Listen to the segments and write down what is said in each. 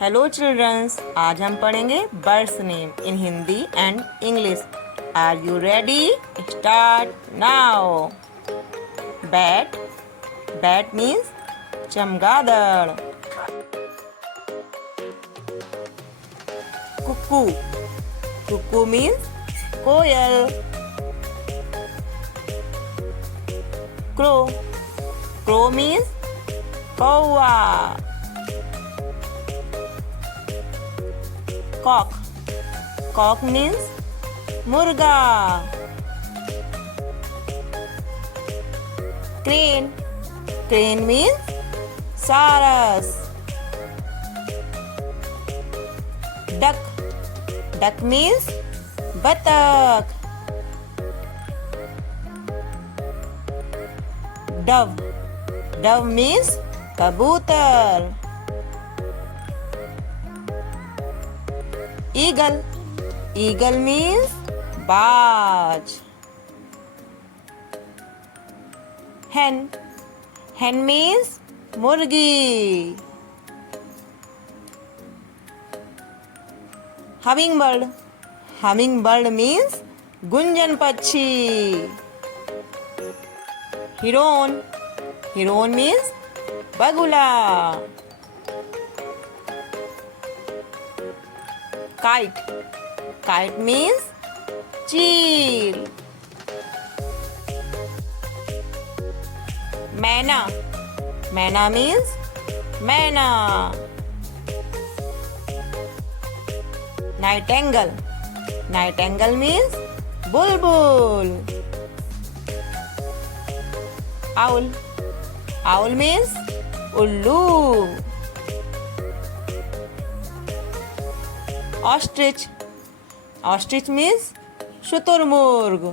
Hello children's, आज हम पढ़ेंगे birds name in Hindi and English. Are you ready? Start now. Bat, bat means चमगादड़। Cuckoo, cuckoo means कोयल। Crow, crow means कौवा। Cock, cock means मुर्गा। Crane, crane means सारस। Duck, duck means बतख। Dove, dove means कबूतर। Eagle, eagle means बाज। hen, hen means मुर्गी। Humming bird means गुंजन पक्षी। हिरोन, हिरोन मीन्स बगुला। काइट, काइट मीन्स चील। Myna, myna means myna. Nightingale, Nightingale means बुलबुल। आउल, आउल मीन्स उल्लू। ऑस्ट्रिच, ऑस्ट्रिच मीन्स शुतुरमुर्ग।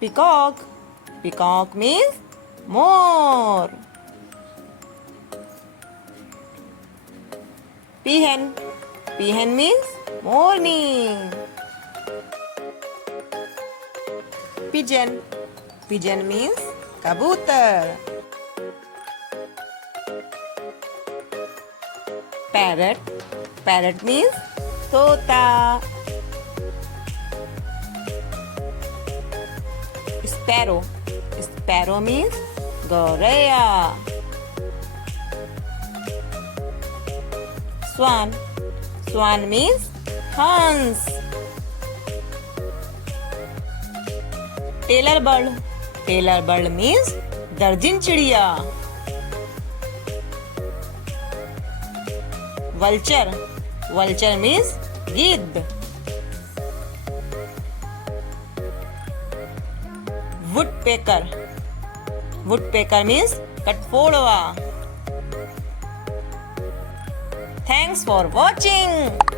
पिकॉक, पिकॉक मीन्स मोर। पीहन, पीहन मीन्स मोरनी। पिजन, पिजन मीन्स कबूतर। पैरट, पैरट मीन्स तोता। स्पैरो, स्पैरो मीन्स गौरैया। स्वान, स्वान मीन्स हंस। Tailor bird, tailor bird means दर्जन चिड़िया। वल्चर, वल्चर मीन्स गिद्ध। वुडपेकर, वुडपेकर मीन्स कठफोड़वा। Thanks for watching.